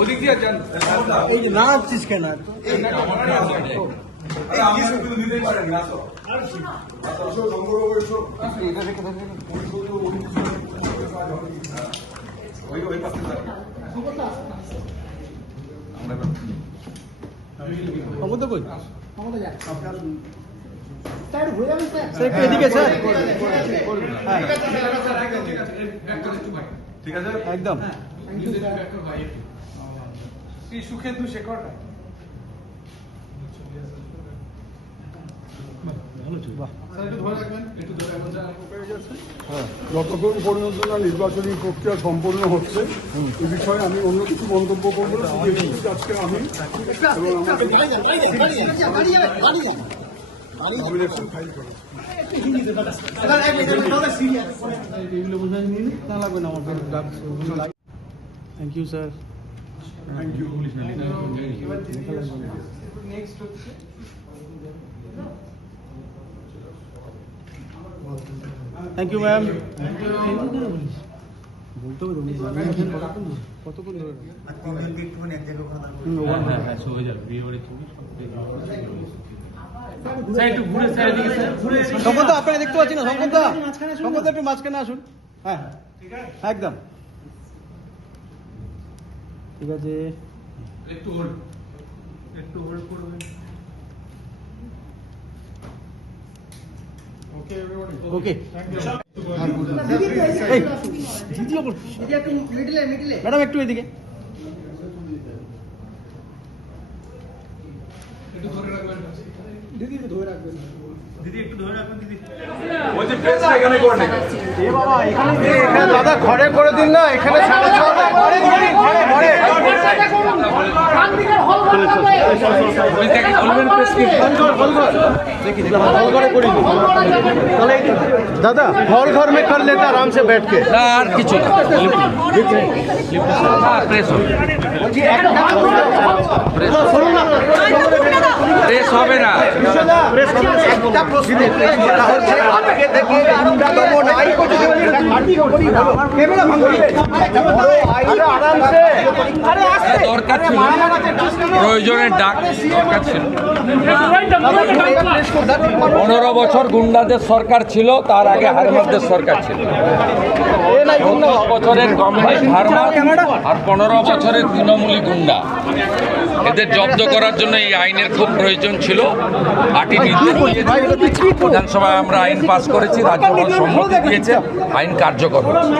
ওদিক দিয়ে যান, এই যে না আসছিস কেন? এদিকে স্যার, ঠিক আছে একদম। সুখেন্দু শেখর যতক্ষণ পর্যন্ত না নির্বাচনী প্রক্রিয়া সম্পন্ন হচ্ছে এই বিষয়ে আমি অন্য কিছু মন্তব্য করবো না। আজকে আমি ফাইল করেছি। Thank you sir, thank you. Thank you ma'am. বলতে হবে কতক্ষণ ধরে সম্পদ আপনাকে দেখতে পাচ্ছি না। সম্পদ একটু মাঝখানে আসুন। হ্যাঁ একদম ঠিক আছে, একটু হোল্ড করবেন। ওকে ম্যাডাম একটু এদিকে। দাদা ঘরে করে দিন না, এখানে दादा हॉल घर में कर लेता आराम से बैठ के। আর কিছু প্রেস হবে না। দরকার ছিল, প্রয়োজনের ডাক দরকার ছিল। 15 বছর গুন্ডাদের সরকার ছিল, তার আগে হারমারদের সরকার ছিল। 14 বছরের গভর্নমেন্ট হারমার আর 15 বছরের তৃণমূলী গুন্ডা, এদের জব্দ করার জন্য এই আইনের খুব প্রয়োজন ছিল। পার্টি বিধানসভায় আমরা আইন পাস করেছি, রাজ্যপাল সম্মতি দিয়েছে, আইন কার্যকর হয়েছে।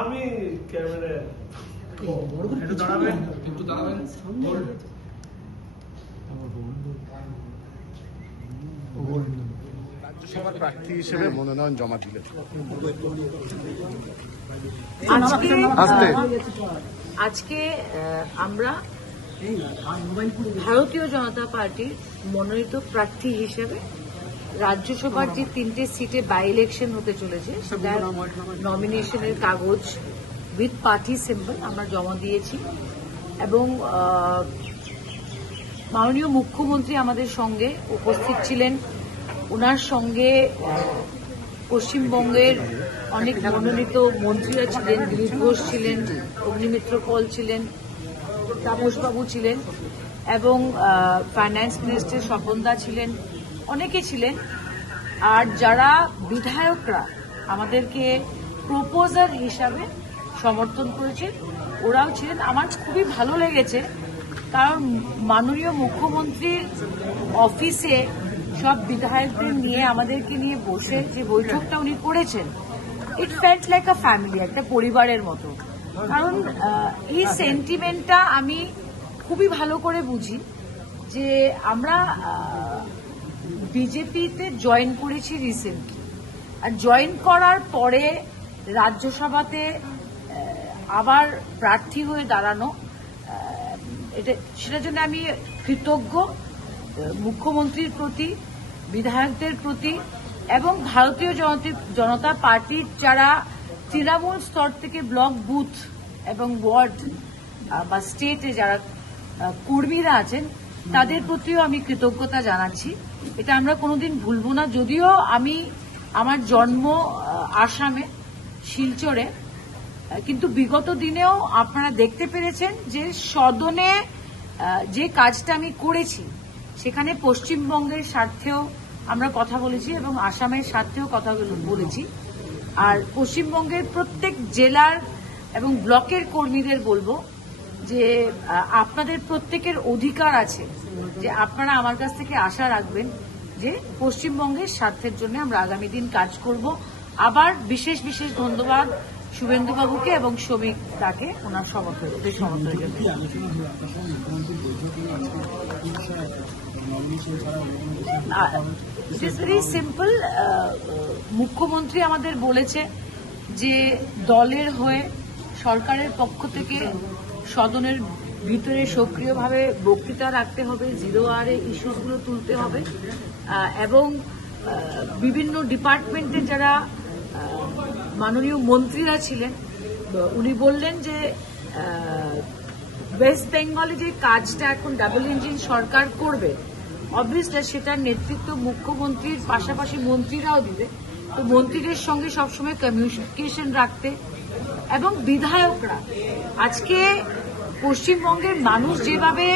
আমি ক্যামেরা একটু দাঁড়াবেন, রাজ্যসভার প্রার্থী হিসেবে মনোনয়ন জমা দিলেন। আজকে আমরা ভারতীয় জনতা পার্টির মনোনীত প্রার্থী হিসেবে রাজ্যসভার যে 3টে সিটে বাই ইলেকশন হতে চলেছে সেটার নমিনেশনের কাগজ উইথ পার্টি সিম্বল আমরা জমা দিয়েছি এবং মাননীয় মুখ্যমন্ত্রী আমাদের সঙ্গে উপস্থিত ছিলেন। ওনার সঙ্গে পশ্চিমবঙ্গের অনেক মনোনীত মন্ত্রীরা ছিলেন, দিলীপ ঘোষ ছিলেন, অগ্নিমিত্র পল ছিলেন, তাপসবাবু ছিলেন এবং ফাইন্যান্স মিনিস্টার স্বপনদা ছিলেন, অনেকে ছিলেন। আর যারা বিধায়করা আমাদেরকে প্রপোজার হিসাবে সমর্থন করেছেন ওরাও ছিলেন। আমার খুবই ভালো লেগেছে, কারণ মাননীয় মুখ্যমন্ত্রীর অফিসে সব বিধায়কদের নিয়ে আমাদেরকে নিয়ে বসে যে বৈঠকটা উনি করেছেন, ইট ফেল্ট লাইক আ ফ্যামিলি, একটা পরিবারের মতো। কারণ এই সেন্টিমেন্টটা আমি খুবই ভালো করে বুঝি যে আমরা বিজেপিতে জয়েন করেছি রিসেন্টলি, আর জয়েন করার পরে রাজ্যসভাতে আবার প্রার্থী হয়ে দাঁড়ানো, সেটার জন্য আমি কৃতজ্ঞ মুখ্যমন্ত্রীর প্রতি, বিধায়কদের প্রতি এবং ভারতীয় জনতা পার্টির যারা তৃণমূল স্তর থেকে ব্লক, বুথ এবং ওয়ার্ড বা স্টেটে যারা কর্মীরা আছেন তাদের প্রতিও আমি কৃতজ্ঞতা জানাচ্ছি। এটা আমরা কোনোদিন ভুলব না। যদিও আমার জন্ম আসামে, শিলচরে, কিন্তু বিগত দিনেও আপনারা দেখতে পেরেছেন যে সদনে যে কাজটা আমি করেছি সেখানে পশ্চিমবঙ্গের স্বার্থেও আমরা কথা বলেছি এবং আসামের স্বার্থেও কথা বলেছি। আর পশ্চিমবঙ্গের প্রত্যেক জেলার এবং ব্লকের কর্মীদের বলবো যে আপনাদের প্রত্যেকের অধিকার আছে যে আপনারা আমার কাছ থেকে আশা রাখবেন যে পশ্চিমবঙ্গের স্বার্থের জন্য আমরা আগামী দিন কাজ করব। আবার বিশেষ বিশেষ ধন্যবাদ শুভেন্দুবাবুকে এবং শ্রমিক তাকে ওনার সমর্থনের জন্য। It is very simple. মুখ্যমন্ত্রী আমাদের বলেছে যে দলের হয়ে সরকারের পক্ষ থেকে সদনের ভিতরে সক্রিয়ভাবে বক্তৃতা রাখতে হবে, 0R ইস্যুসগুলো তুলতে হবে এবং বিভিন্ন ডিপার্টমেন্টের যারা মাননীয় মন্ত্রীরা ছিলেন উনি বললেন যে ওয়েস্ট বেঙ্গলে যে কাজটা এখন ডাবল ইঞ্জিন সরকার করবে, অবভিয়াসলি সেটার নেতৃত্ব মুখ্যমন্ত্রীর পাশাপাশি মন্ত্রীরাও দিবে। তো মন্ত্রীদের সঙ্গে সবসময় কমিউনিকেশন রাখতে এবং বিধায়করা, আজকে পশ্চিমবঙ্গের মানুষ যেভাবে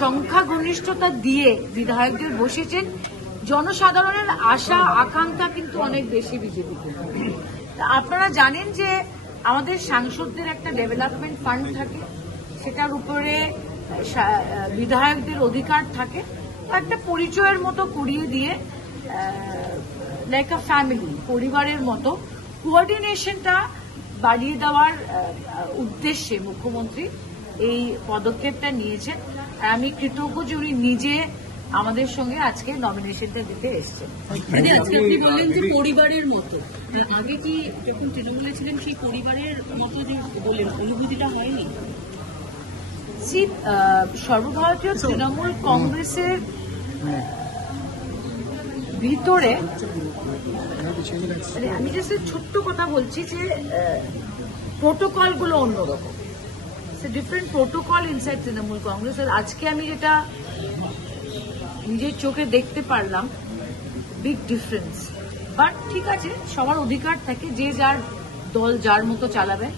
সংখ্যাগরিষ্ঠতা দিয়ে বিধায়কদের বসেছেন, জনসাধারণের আশা আকাঙ্ক্ষা কিন্তু অনেক বেশি বিজেপিতে। আপনারা জানেন যে আমাদের সাংসদদের একটা ডেভেলপমেন্ট ফান্ড থাকে, সেটার উপরে বিধায়কদের অধিকার থাকে। একটা পরিচয়ের মতো করিয়ে দিয়ে লাইক আ ফ্যামিলি, পরিবারের মতো কোঅর্ডিনেশনটা বাড়িয়ে দেওয়ার উদ্দেশ্যে মুখ্যমন্ত্রী এই পদক্ষেপটা নিয়েছেন। আর আমি কৃতজ্ঞ যে উনি নিজে আমাদের সঙ্গে আজকে নমিনেশনটা দিতে এসেছেন। আজকে আপনি বললেন যে পরিবারের মতো, আগে কি যখন তৃণমূলে ছিলেন সেই পরিবারের মতো যে বললেন, অনুভূতিটা হয়নি? সর্বভারতীয় তৃণমূল কংগ্রেসের ভিতরে আমি জাস্ট ছোট্ট কথা বলছি যে প্রোটোকলগুলো অন্যরকম, different protocol inside Trinamool Congress. আর আজকে আমি যেটা নিজের চোখে দেখতে পারলাম, বিগ ডিফারেন্স। বাট ঠিক আছে, সবার অধিকার থাকে, যে যার দল যার মতো চালাবে,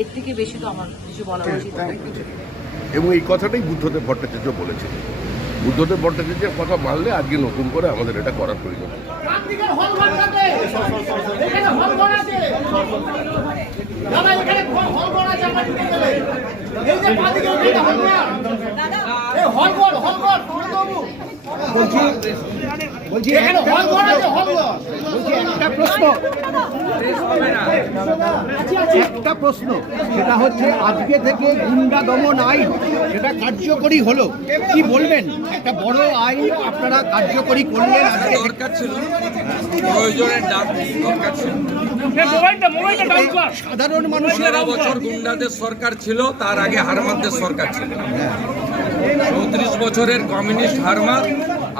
এর থেকে বেশি তো আমার কিছু বলা উচিত নয়। এবং এই কথাটাই বুদ্ধদেব ভট্টাচার্য বলেছেন। বুদ্ধদেব ভট্টাচার্যের কথা মানলে আজকে নতুন করে আমাদের এটা করার প্রয়োজন। বলছি একটা প্রশ্ন, সেটা হচ্ছে আজকে থেকে গুন্ডা দমন আইন সেটা কার্যকরী হলো, কি বলবেন? একটা বড় আইন আপনারা কার্যকরী করলেন, আজকে দরকার ছিল, প্রয়োজনের দরকার ছিল। সাধারণ মানুষের 15 বছর গুন্ডাদের সরকার ছিল, তার আগে হারমাতদের সরকার ছিল। 34 বছরের কমিউনিস্ট হারমাত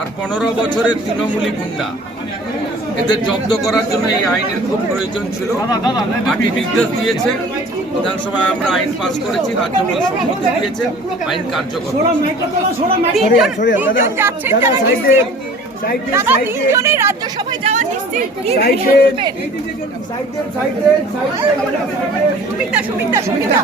আর 15 বছরের তৃণমূলী গুন্ডা, এদের জব্দ করার জন্য এই আইনের খুব প্রয়োজন ছিল। পার্টি নির্দেশ দিয়েছে, বিধানসভায় আমরা আইন পাস করেছি, রাজ্যপাল সম্মতি দিয়েছে, আইন কার্যকর। রাজ্যসভায় যাওয়া নিশ্চিত। সুমিতা